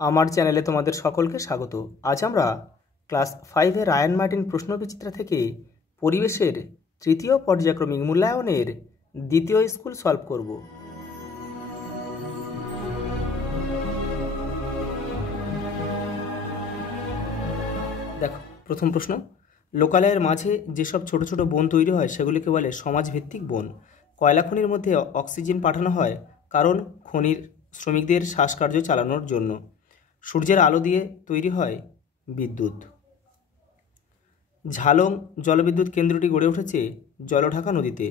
আমার চ্যানেলে তোমাদের সকলকে স্বাগত। আজ আমরা ক্লাস 5-এর রায়ান মার্টিন প্রশ্নবিচিত্রা থেকে পরিবেশের তৃতীয় পর্যায়ক্রমিক মূল্যায়নের দ্বিতীয় স্কুল সলভ করব। দেখো, প্রথম প্রশ্ন, লোকালয়ের মাঝে যেসব ছোট ছোট বন তৈরি হয় সেগুলিকে বলে সমাজভিত্তিক বন। কয়লা খনির মধ্যে অক্সিজেন পাঠানো হয় কারণ খনির শ্রমিকদের শ্বাসকার্য চালানোর জন্য। সূর্যের আলো দিয়ে তৈরি হয় বিদ্যুৎ। ঝালং জলবিদ্যুৎ কেন্দ্রটি গড়ে উঠেছে জলঢাকা নদীতে।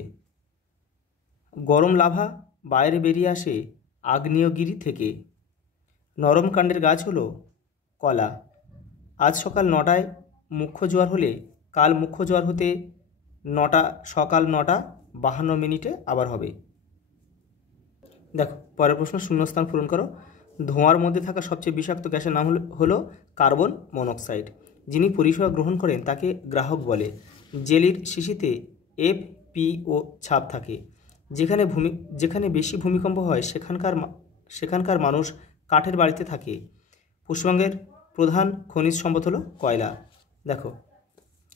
গরম লাভা বাইরে বেরিয়ে আসে আগ্নেয়গিরি থেকে। নরম কাণ্ডের গাছ হলো কলা। আজ সকাল 9টায় মুখ্য জোয়ার হলে কাল মুখ্য জোয়ার হতে সকাল 9:52 আবার হবে। দেখো, পরের প্রশ্ন, শূন্যস্থান পূরণ করো। ধোঁয়ার মধ্যে থাকা সবচেয়ে বিষাক্ত গ্যাসের নাম হলো কার্বন মনোক্সাইড। যিনি পরিষেবা গ্রহণ করেন তাকে গ্রাহক বলে। জেলির শিশিতে FPO ছাপ থাকে। যেখানে বেশি ভূমিকম্প হয় সেখানকার মানুষ কাঠের বাড়িতে থাকে। পশ্চিমবঙ্গের প্রধান খনিজ সম্পদ হলো কয়লা। দেখো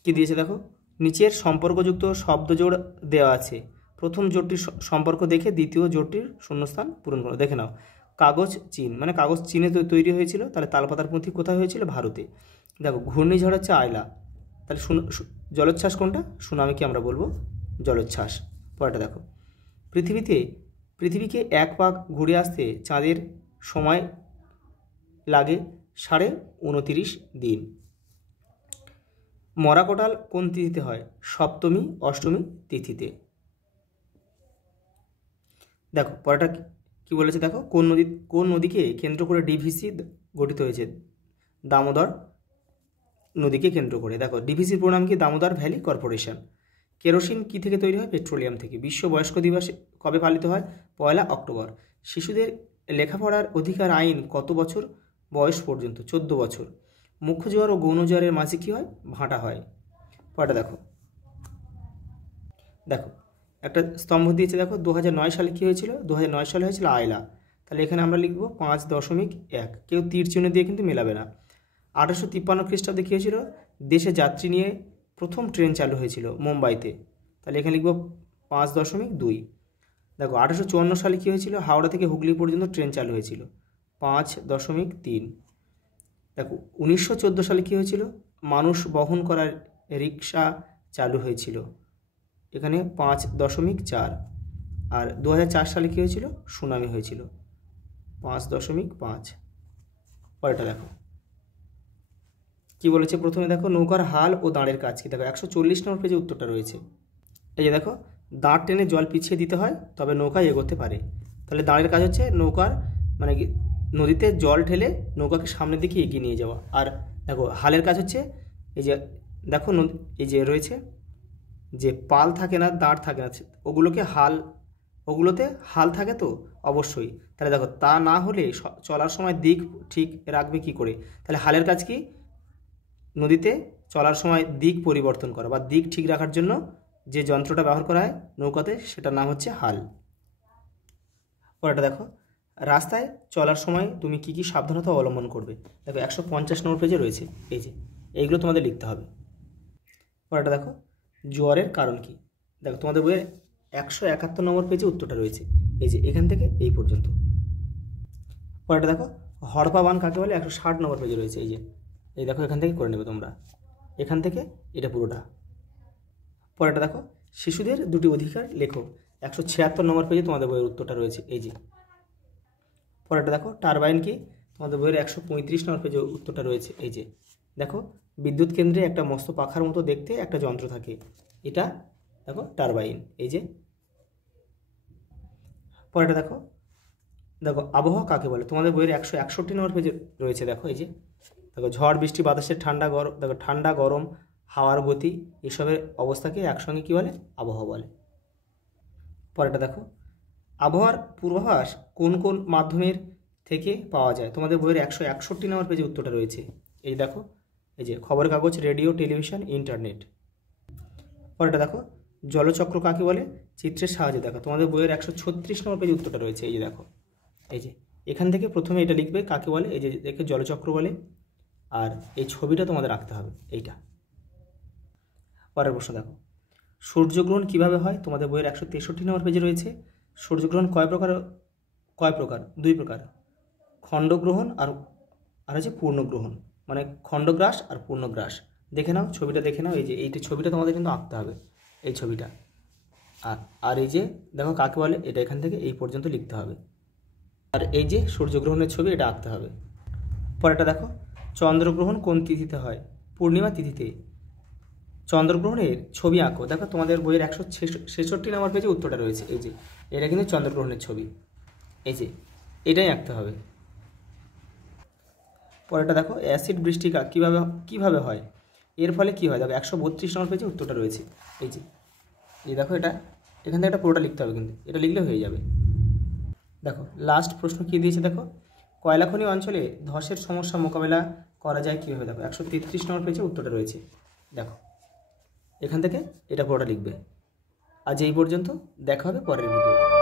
কি দিয়েছে, দেখো নিচের সম্পর্কযুক্ত শব্দজোড় দেওয়া আছে। প্রথম জোটটির সম্পর্ক দেখে দ্বিতীয় জোটটির শূন্যস্থান পূরণ করো। দেখে নাও, কাগজ চীন, মানে কাগজ চীনে তৈরি হয়েছিল, তাহলে তালপাতার পুঁথি কোথায় হয়েছিল? ভারতে। দেখো, ঘূর্ণিঝড় হচ্ছে আয়লা, তাহলে জলোচ্ছ্বাস কোনটা? সুনামিকে আমরা বলবো জলোচ্ছ্বাস। পরেরটা দেখো, পৃথিবীকে এক পাক ঘুরে আসতে চাঁদের সময় লাগে 29.5 দিন। মরা কোটাল কোন তিথিতে হয়? সপ্তমী অষ্টমী তিথিতে। দেখো পরেরটা কি বলেছে, দেখো কোন নদীকে কেন্দ্র করে DVC গঠিত হয়েছে? দামোদর নদীকে কেন্দ্র করে। দেখো, ডিভিসির পুরো নাম কি? Damodar valley corporation. কেরোসিন কি থেকে তৈরি হয়? পেট্রোলিয়াম থেকে। বিশ্ব বয়স্ক দিবস কবে পালিত হয়? 1 অক্টোবর। শিশুদের লেখাপড়ার অধিকার আইন কত বছর বয়স পর্যন্ত? 14 বছর। মুখ্য জোয়ার ও গৌণ জোয়ারের মাঝে কী হয়? ভাঁটা হয়। পরেরটা দেখো, একটা স্তম্ভ দিয়েছে। দেখো, 2009 সালে কী হয়েছিল? 2009 সালে হয়েছিল আয়লা। তাহলে এখানে আমরা লিখব 5.1। কেউ তীর চিহ্ন দিয়ে কিন্তু মেলাবে না। 1853 খ্রিস্টাব্দে কী হয়েছিল? দেশে যাত্রী নিয়ে প্রথম ট্রেন চালু হয়েছিল মুম্বাইতে। তাহলে এখানে লিখব 5.2। দেখো, 1854 সালে কী হয়েছিল? হাওড়া থেকে হুগলি পর্যন্ত ট্রেন চালু হয়েছিল, 5.3। দেখো, 1914 সালে কী হয়েছিল? মানুষ বহন করার রিক্সা চালু হয়েছিল, এখানে 5.4। আর 2004 সালে কী হয়েছিল? সুনামি হয়েছিল, 5.5। পরেরটা দেখো কি বলেছে। প্রথমে দেখো, নৌকার হাল ও দাঁড়ের কাজ কি? দেখো 140 নম্বর পেজে উত্তরটা রয়েছে। এই যে দেখো, দাঁড় টেনে জল পিছিয়ে দিতে হয় তবে নৌকা এগোতে পারে। তাহলে দাঁড়ের কাজ হচ্ছে নৌকার মানে নদীতে জল ঢেলে নৌকাকে সামনের দিকে এগিয়ে নিয়ে যাওয়া। আর দেখো, হালের কাজ হচ্ছে এই যে দেখো এই যে রয়েছে যে পাল থাকে না, দাঁড় থাকে না, ওগুলোতে হাল থাকে তো অবশ্যই। তাহলে দেখো, তা না হলে চলার সময় দিক ঠিক রাখবে কি করে? তাহলে হালের কাজ কি? নদীতে চলার সময় দিক পরিবর্তন করা বা দিক ঠিক রাখার জন্য যে যন্ত্রটা ব্যবহার করা হয় নৌকাতে, সেটার নাম হচ্ছে হাল। পরেরটা দেখো, রাস্তায় চলার সময় তুমি কি কি সাবধানতা অবলম্বন করবে? দেখো 150 নম্বর পেজে রয়েছে, এই যে এইগুলো তোমাদের লিখতে হবে। পরেরটা দেখো, জোয়ারের কারণ কি? দেখো তোমাদের বইয়ের 171 নম্বর পেজে উত্তরটা রয়েছে, এই যে এখান থেকে এই পর্যন্ত। পরেরটা দেখো, হড়পা বান কাকে বলে? 160 নম্বর পেজে রয়েছে, এই দেখো এখান থেকে করে নেবে তোমরা, এখান থেকে এটা পুরোটা। পরেরটা দেখো, শিশুদের দুটি অধিকার লেখো। 176 নম্বর পেজে তোমাদের বইয়ের উত্তরটা রয়েছে, এই যে। পরেরটা দেখো, টারবাইন কি? তোমাদের বইয়ের 135 নম্বর পেজে উত্তরটা রয়েছে, এই যে। দেখো, বিদ্যুৎ কেন্দ্রে একটা মস্ত পাখার মতো দেখতে একটা যন্ত্র থাকে, এটা দেখো টারবাইন, এই যে। পরেরটা দেখো, আবহাওয়া কাকে বলে? তোমাদের বইয়ের 161 নম্বর পেজে রয়েছে, দেখো এই যে। দেখো, ঝড় বৃষ্টি বাতাসের ঠান্ডা গরম, দেখো ঠান্ডা গরম হাওয়ার গতি এসবের অবস্থাকে একসঙ্গে কী বলে? আবহাওয়া বলে। পরেরটা দেখো, আবহাওয়ার পূর্বাভাস কোন কোন মাধ্যমের থেকে পাওয়া যায়? তোমাদের বইয়ের 161 নম্বর পেজে উত্তরটা রয়েছে, এই দেখো, এই যে খবরের কাগজ, রেডিও, টেলিভিশন, ইন্টারনেট। পরেরটা দেখো, জলচক্র কাকে বলে? চিত্রের সাহায্যে দেখো। তোমাদের বইয়ের 136 নম্বর পেজে উত্তরটা রয়েছে, এই যে দেখো, এই যে এখান থেকে প্রথমে এটা লিখবে, কাকে বলে, এই যে দেখে জলচক্র বলে, আর এই ছবিটা তোমাদের রাখতে হবে এইটা। পরের প্রশ্ন দেখো, সূর্যগ্রহণ কিভাবে হয়? তোমাদের বইয়ের 163 নম্বর পেজে রয়েছে। সূর্যগ্রহণ কয় প্রকার? 2 প্রকার, খণ্ডগ্রহণ আর আর হচ্ছে পূর্ণগ্রহণ, মানে খণ্ডগ্রাস আর পূর্ণগ্রাস। দেখে নাও ছবিটা, দেখে নাও, এই যে এইটা ছবিটা তোমাদের কিন্তু আঁকতে হবে, এই ছবিটা। আর এই যে দেখো কাকে বলে, এটা এখান থেকে এই পর্যন্ত লিখতে হবে। আর এই যে সূর্যগ্রহণের ছবি, এটা আঁকতে হবে। পরেরটা দেখো, চন্দ্রগ্রহণ কোন তিথিতে হয়? পূর্ণিমা তিথিতে। চন্দ্রগ্রহণের ছবি আঁকো। দেখো তোমাদের বইয়ের 166 নম্বর পেজে উত্তরটা রয়েছে, এই যে এটা কিন্তু চন্দ্রগ্রহণের ছবি, এই যে এটাই আঁকতে হবে। পরেরটা দেখো, অ্যাসিড বৃষ্টিপাত কিভাবে হয়? এর ফলে কি হয়? দেখো 132 নম্বর পেজে উত্তরটা রয়েছে, এই যে দেখো এটা এখান থেকে একটা পুরোটা লিখতে হবে, কিন্তু এটা লিখলে হয়ে যাবে। দেখো লাস্ট প্রশ্ন কী দিয়েছে দেখো, কয়লাখনি অঞ্চলে ধসের সমস্যা মোকাবেলা করা যায় কীভাবে? দেখো 133 নম্বর পেজে উত্তরটা রয়েছে, দেখো এখান থেকে এটা পুরোটা লিখবে। আজ এই পর্যন্ত, দেখা হবে পরের ভিডিও।